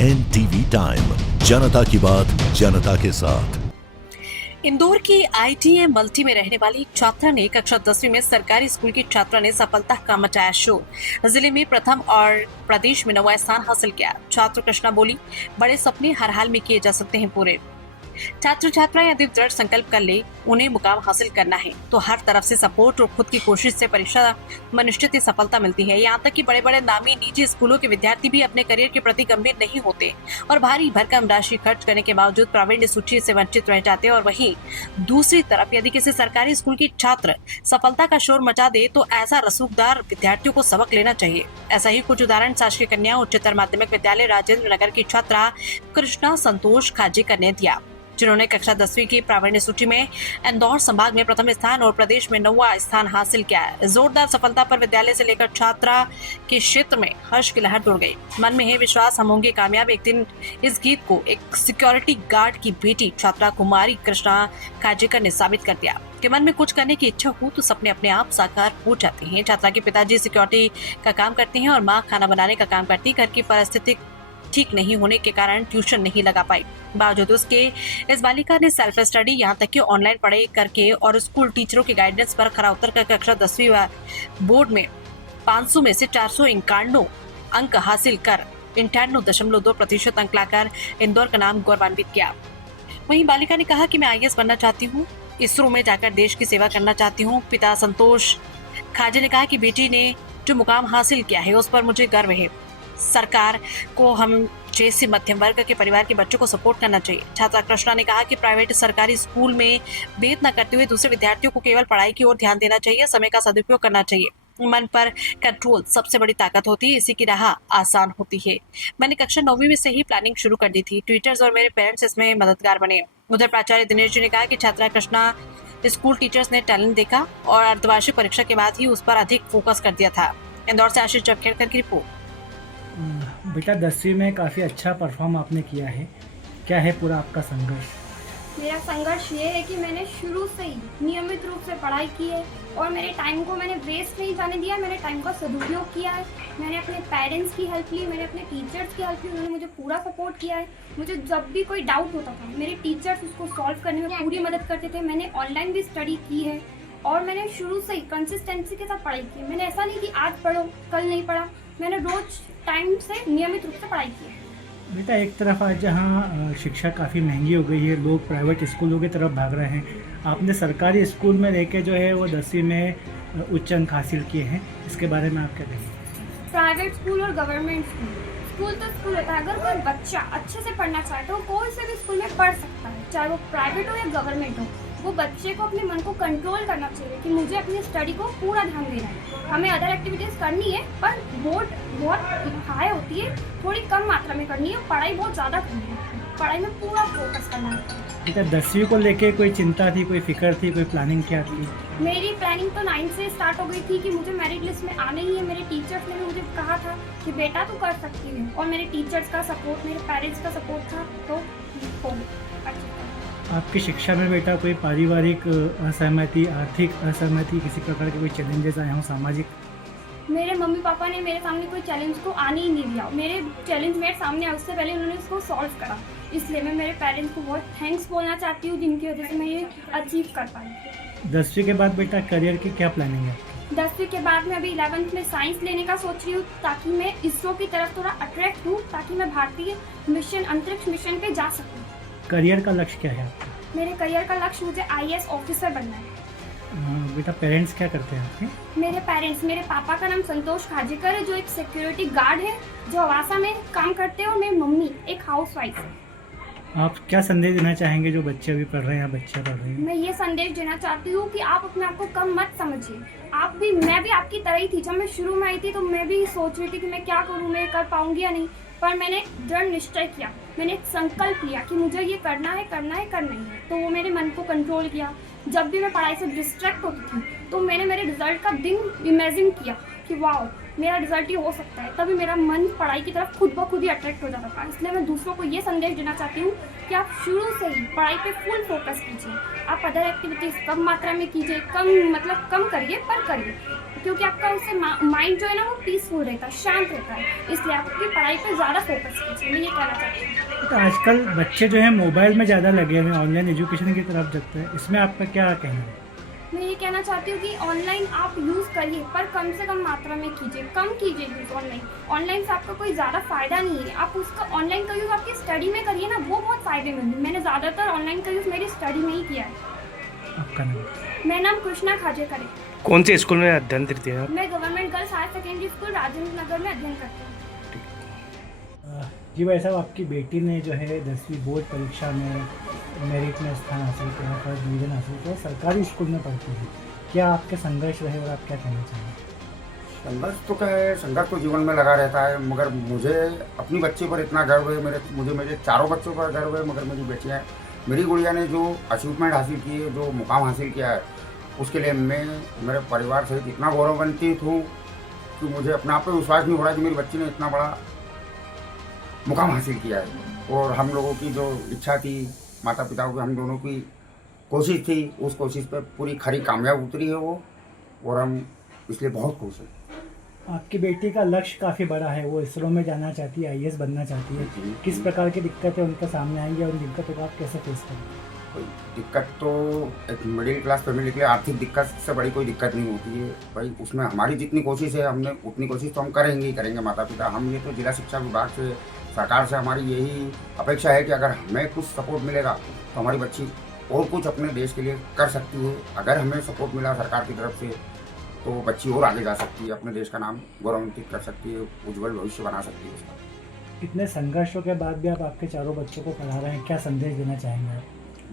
NTV time, जनता की बात जनता के साथ। इंदौर की ITM मल्टी में रहने वाली एक छात्रा ने कक्षा 10वीं में सरकारी स्कूल की छात्रा ने सफलता का मचाया शोर। जिले में प्रथम और प्रदेश में 9वां स्थान हासिल किया। छात्र कृष्णा बोली, बड़े सपने हर हाल में किए जा सकते हैं पूरे। छात्र छात्राएं यदि दृढ़ संकल्प कर ले उन्हें मुकाम हासिल करना है तो हर तरफ से सपोर्ट और खुद की कोशिश से परीक्षा में निश्चित ही सफलता मिलती है। यहाँ तक कि बड़े बड़े नामी निजी स्कूलों के विद्यार्थी भी अपने करियर के प्रति गंभीर नहीं होते और भारी भरकम राशि खर्च करने के बावजूद प्रावीण्य सूची से वंचित रह जाते हैं। और वहीं दूसरी तरफ यदि किसी सरकारी स्कूल की छात्र सफलता का शोर मचा दे तो ऐसा रसूखदार विद्यार्थियों को सबक लेना चाहिए। ऐसा ही कुछ उदाहरण शासकीय कन्या उच्चतर माध्यमिक विद्यालय राजेंद्र नगर की छात्रा कृष्णा संतोष खाजेकर ने दिया, जिन्होंने कक्षा 10वीं की प्रावीण्य सूची में इंदौर संभाग में प्रथम स्थान और प्रदेश में 9वां स्थान हासिल किया है। जोरदार सफलता पर विद्यालय से लेकर छात्रा के क्षेत्र में हर्ष की लहर दौड़ गई। मन में है विश्वास, हम होंगे कामयाब। एक दिन इस गीत को एक सिक्योरिटी गार्ड की बेटी छात्रा कुमारी कृष्णा खाजेकर ने साबित कर दिया कि मन में कुछ करने की इच्छा हो तो सपने अपने आप साकार हो जाते हैं। छात्रा के पिताजी सिक्योरिटी का काम करते हैं और माँ खाना बनाने का काम करती है। घर की परिस्थिति ठीक नहीं होने के कारण ट्यूशन नहीं लगा पाई। बावजूद उसके इस बालिका ने सेल्फ स्टडी यहाँ तक कि ऑनलाइन पढ़ाई करके और स्कूल टीचरों की गाइडेंस पर खरा उतर कर कक्षा 10वीं बोर्ड में 500 में से 491 अंक हासिल कर 98.2% अंक लाकर इंदौर का नाम गौरवान्वित किया। वहीं बालिका ने कहा कि मैं IAS बनना चाहती हूँ, इसरो में जाकर देश की सेवा करना चाहती हूँ। पिता संतोष खाजे ने कहा कि बेटी ने जो मुकाम हासिल किया है उस पर मुझे गर्व है। सरकार को हम जैसे मध्यम वर्ग के परिवार के बच्चों को सपोर्ट करना चाहिए। छात्रा कृष्णा ने कहा कि प्राइवेट सरकारी स्कूल में भेद न करते हुए दूसरे विद्यार्थियों को केवल पढ़ाई की ओर ध्यान देना चाहिए। समय का सदुपयोग करना चाहिए। मन पर कंट्रोल सबसे बड़ी ताकत होती है, इसी की राह आसान होती है। मैंने कक्षा 9वीं में से ही प्लानिंग शुरू कर दी थी। ट्यूटर्स और मेरे पेरेंट्स इसमें मददगार बने। उधर प्राचार्य दिनेश जी ने कहा कि छात्रा कृष्णा स्कूल टीचर्स ने टैलेंट देखा और अर्धवार्षिक परीक्षा के बाद ही उस पर अधिक फोकस कर दिया था। इंदौर से आशीष जखेड़कर की रिपोर्ट। बेटा 10वीं में काफ़ी अच्छा परफॉर्म आपने किया है, क्या है पूरा आपका संघर्ष? मेरा संघर्ष ये है कि मैंने शुरू से ही नियमित रूप से पढ़ाई की है और मेरे टाइम को मैंने वेस्ट नहीं जाने दिया। मैंने टाइम का सदुपयोग किया है। मैंने अपने पेरेंट्स की हेल्प ली, मैंने अपने टीचर्स की हेल्प ली, उन्होंने मुझे पूरा सपोर्ट किया है। मुझे जब भी कोई डाउट होता था मेरे टीचर्स उसको सॉल्व करने में पूरी मदद करते थे। मैंने ऑनलाइन भी स्टडी की है और मैंने शुरू से ही कंसिस्टेंसी के साथ पढ़ाई की है। मैंने ऐसा नहीं कि आज पढ़ो कल नहीं पढ़ा, मैंने रोज टाइम से नियमित रूप से पढ़ाई की है। बेटा एक तरफ आज जहाँ शिक्षा काफ़ी महंगी हो गई है, लोग प्राइवेट स्कूलों की तरफ भाग रहे हैं, आपने सरकारी स्कूल में रह के जो है वो 10वीं में उच्च अंक हासिल किए हैं, इसके बारे में आप क्या कहेंगे? प्राइवेट स्कूल और गवर्नमेंट स्कूल तो स्कूल होता है। अगर कोई बच्चा अच्छे से पढ़ना चाहे तो कोई से भी स्कूल में पढ़ सकता है, चाहे वो प्राइवेट हो या गवर्नमेंट हो। वो बच्चे को अपने मन को कंट्रोल करना चाहिए कि मुझे अपनी स्टडी को पूरा ध्यान देना है। हमें अदर एक्टिविटीज़ करनी है पर बोर्ड बहुत हाई होती है, थोड़ी कम मात्रा में करनी है। पढ़ाई बहुत ज़्यादा करनी है, पढ़ाई में पूरा फोकस करना है। बेटा 10वीं को लेके कोई चिंता थी, कोई फिक्र थी, कोई प्लानिंग क्या थी? मेरी प्लानिंग तो 9 से स्टार्ट हो गई थी कि मुझे मेरिट लिस्ट में आना ही है। मेरे टीचर्स ने भी मुझे कहा था कि बेटा तू कर सकती है और मेरे टीचर्स का सपोर्ट, मेरे पेरेंट्स का सपोर्ट था तो हो गया। आपकी शिक्षा में बेटा कोई पारिवारिक असहमति, आर्थिक असहमति, किसी प्रकार के कोई चैलेंजेस आए हों सामाजिक? मेरे मम्मी पापा ने मेरे सामने कोई चैलेंज को आने ही नहीं दिया। मेरे चैलेंज मेरे सामने आए उससे पहले उन्होंने उसको सॉल्व करा। इसलिए मैं मेरे पेरेंट्स को बहुत थैंक्स बोलना चाहती हूँ जिनकी वजह से मैं ये अचीव कर पाई। 10वीं के बाद बेटा करियर की क्या प्लानिंग है? 10वीं के बाद मैं अभी 11th में साइंस लेने का सोच रही हूँ ताकि मैं इसरो की तरफ थोड़ा अट्रैक्ट हूँ, ताकि मैं भारतीय मिशन अंतरिक्ष मिशन पे जा सकूँ। करियर का लक्ष्य क्या है आपका? मेरे करियर का लक्ष्य मुझे IAS ऑफिसर बनना है। बेटा पेरेंट्स क्या करते हैं आपके? मेरे पेरेंट्स, मेरे पापा का नाम संतोष खाजेकर है जो एक सिक्योरिटी गार्ड है जो हवासा में काम करते हैं, और मेरी मम्मी एक हाउसवाइफ है। आप क्या संदेश देना चाहेंगे जो बच्चे अभी पढ़ रहे हैं या बच्चे पढ़ रही हैं? मैं ये संदेश देना चाहती हूँ कि आप अपने आप को कम मत समझिए। आप भी, मैं भी आपकी तरह ही थी। जब मैं शुरू में आई थी तो मैं भी सोच रही थी कि मैं क्या करूँ, मैं कर पाऊंगी या नहीं, पर मैंने दृढ़ निश्चय किया, मैंने एक संकल्प लिया कि मुझे ये करना है, करना है, करना ही है। तो वो मेरे मन को कंट्रोल किया। जब भी मैं पढ़ाई से डिस्ट्रैक्ट होती थी तो मैंने मेरे रिजल्ट का दिन इमेजिन किया कि वाह मेरा रिजल्ट ये हो सकता है। तभी मेरा मन पढ़ाई की तरफ खुद ब खुद ही अट्रैक्ट हो जाता था। इसलिए मैं दूसरों को ये संदेश देना चाहती हूँ कि आप शुरू से ही पढ़ाई पे फुल फोकस कीजिए। आप अदर एक्टिविटीज़ कम मात्रा में कीजिए, कम करिए पर करिए। क्योंकि आपका उससे माइंड जो है ना वो पीसफुल रहता है, शांत रहता है, इसलिए आप अपनी पढ़ाई पर ज़्यादा फोकस कीजिए, मैं ये कहना चाहती हूँ। तो आजकल बच्चे जो है मोबाइल में ज़्यादा लगे हुए हैं, ऑनलाइन एजुकेशन की तरफ जाते हैं, इसमें आपका क्या कहना है? मैं ये कहना चाहती हूँ कि ऑनलाइन आप यूज़ करिए पर कम से कम मात्रा में कीजिए, कम कीजिए यूज़ ऑनलाइन से आपका कोई ज़्यादा फ़ायदा नहीं है। आप उसका ऑनलाइन का यूज़ आपकी स्टडी में करिए ना, वो बहुत फ़ायदेमंद है। मैंने ज़्यादातर ऑनलाइन का यूज़ मेरी स्टडी में ही किया है। आपका नाम? मेरा नाम कृष्णा खाजेकर है। कौन से स्कूल में अध्ययन करती हैं आप? मैं government girls higher secondary school Rajendra Nagar में अध्ययन करती हूँ। जी भाई साहब, आपकी बेटी ने जो है 10वीं बोर्ड परीक्षा में मेरिट में स्थान हासिल किया, फर्स्ट डिवीज़न हासिल किया, सरकारी स्कूल में पढ़ती है। क्या आपके संघर्ष रहे और आप क्या कहना चाहेंगे? संघर्ष तो क्या है, संघर्ष तो जीवन में लगा रहता है, मगर मुझे अपनी बच्ची पर इतना गर्व है, मुझे मेरे चारों बच्चों पर गर्व है, मगर मेरी बेटियाँ, मेरी गुड़िया ने जो अचीवमेंट हासिल की है, जो मुकाम हासिल किया है, उसके लिए मैं मेरे परिवार सहित इतना गौरवान्वित हूँ कि मुझे अपने आप पर विश्वास नहीं हो रहा कि मेरी बच्ची ने इतना बड़ा मुकाम हासिल किया है। और हम लोगों की जो इच्छा थी, माता पिताओं की, हम दोनों की कोशिश थी, उस कोशिश पर पूरी खरी कामयाब उतरी है वो, और हम इसलिए बहुत खुश हैं। आपकी बेटी का लक्ष्य काफ़ी बड़ा है, वो इसरो में जाना चाहती है, IAS बनना चाहती है। किस प्रकार की दिक्कतें उनके सामने आएंगी और उन दिक्कतों को आप कैसे फेस करेंगे? कोई दिक्कत तो एक मिडिल क्लास फैमिली के लिए आर्थिक दिक्कत से बड़ी कोई दिक्कत नहीं होती है भाई। उसमें हमारी जितनी कोशिश है, हमने उतनी कोशिश तो हम करेंगे ही करेंगे। माता पिता हम, ये तो जिला शिक्षा विभाग से, सरकार से हमारी यही अपेक्षा है कि अगर हमें कुछ सपोर्ट मिलेगा तो हमारी बच्ची और कुछ अपने देश के लिए कर सकती है। अगर हमें सपोर्ट मिला सरकार की तरफ से तो बच्ची और आगे जा सकती है, अपने देश का नाम गौरवान्वित कर सकती है, उज्जवल भविष्य बना सकती है उसका। इतने संघर्षों के बाद भी आप आपके चारों बच्चों को पढ़ा रहे हैं, क्या संदेश देना चाहेंगे आप?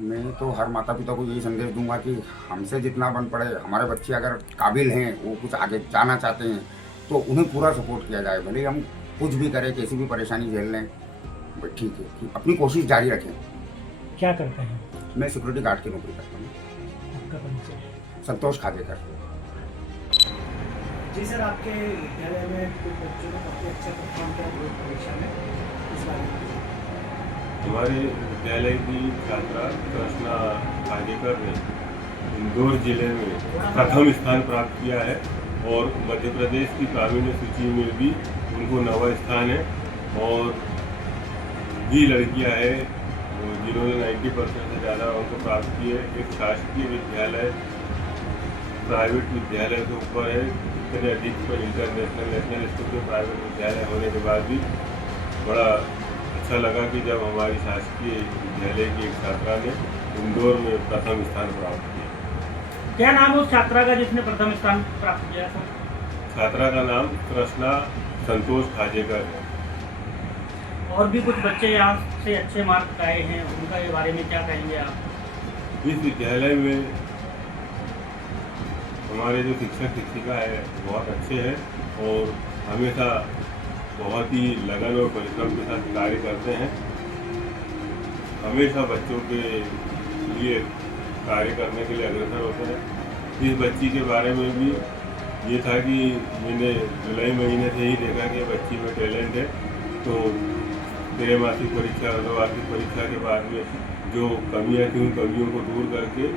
मैं तो हर माता पिता को यही संदेश दूंगा कि हमसे जितना बन पड़े, हमारे बच्चे अगर काबिल हैं, वो कुछ आगे जाना चाहते हैं, तो उन्हें पूरा सपोर्ट किया जाए। भले हम कुछ भी करें, कैसी भी परेशानी झेल लें, ठीक है, कि अपनी कोशिश जारी रखें। क्या करते हैं? मैं सिक्योरिटी गार्ड की नौकरी करता हूँ। आपका परिचय? संतोष खाजेकर। जी सर, आपके विद्यालय में कुछ बच्चों ने काफ़ी अच्छा परफॉर्म किया बोर्ड परीक्षा में, इस बारे में? हमारे विद्यालय की छात्रा कृष्णा खाजेकर ने इंदौर जिले में प्रथम स्थान प्राप्त किया है और मध्य प्रदेश की प्रावीण्य सूची में भी उनको 9वां स्थान है। और भी लड़कियां हैं जिन्होंने 90% से ज़्यादा अंक प्राप्त किए। एक शासकीय विद्यालय प्राइवेट विद्यालय के ऊपर है, इतने अधिक पर इंटरनेशनल नेशनल स्कूल के प्राइवेट विद्यालय होने के बाद भी बड़ा अच्छा लगा कि जब हमारी शासकीय विद्यालय की एक छात्रा ने इंदौर में प्रथम स्थान प्राप्त किया। क्या नाम है उस छात्रा का जिसने प्रथम स्थान प्राप्त किया सर? छात्रा का नाम कृष्णा संतोष खाजेकर है। और भी कुछ बच्चे यहाँ से अच्छे मार्क्स आए हैं, उनका ये बारे में क्या कहेंगे आप? इस विद्यालय में हमारे जो शिक्षक शिक्षिका है बहुत अच्छे हैं और हमेशा बहुत ही लगन और परिश्रम के साथ कार्य करते हैं। हमेशा बच्चों के लिए कार्य करने के लिए अग्रसर होते हैं। इस बच्ची के बारे में भी ये था कि मैंने जुलाई महीने से ही देखा कि बच्ची में टैलेंट है, तो त्रैमासिक परीक्षा और द्विमासिक परीक्षा के बाद में जो कमियां थी उन कमियों को दूर करके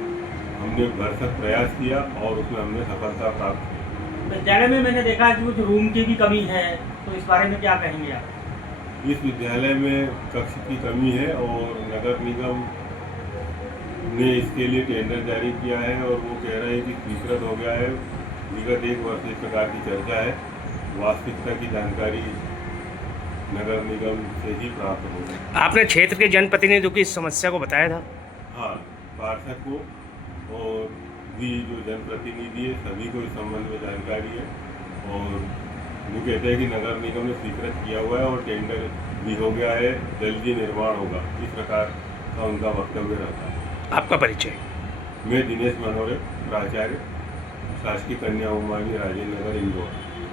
हमने भरसक प्रयास किया और उसमें हमने सफलता प्राप्त की। विद्यालय में मैंने देखा कि कुछ रूम की भी कमी है, तो इस बारे में क्या कहेंगे आप? इस विद्यालय में कक्ष की कमी है और नगर निगम ने इसके लिए टेंडर जारी किया है और वो कह रहे हैं कि स्वीकृत हो गया है। विगत 1 वर्ष इस प्रकार की चर्चा है, वास्तविकता की जानकारी नगर निगम से ही प्राप्त होगी। आपने क्षेत्र के जनप्रतिनिधियों की इस समस्या को बताया था? हाँ, पार्षद को और भी जो जनप्रतिनिधि है सभी को इस संबंध में जानकारी है और वो कहते हैं कि नगर निगम ने स्वीकृत किया हुआ है और टेंडर भी हो गया है, जल्द ही निर्माण होगा। इस प्रकार का उनका वक्तव्य रहता है। आपका परिचय? मैं दिनेश मनोरे, प्राचार्य, शासकीय कन्या उमानी, राजेंद्र नगर, इंदौर।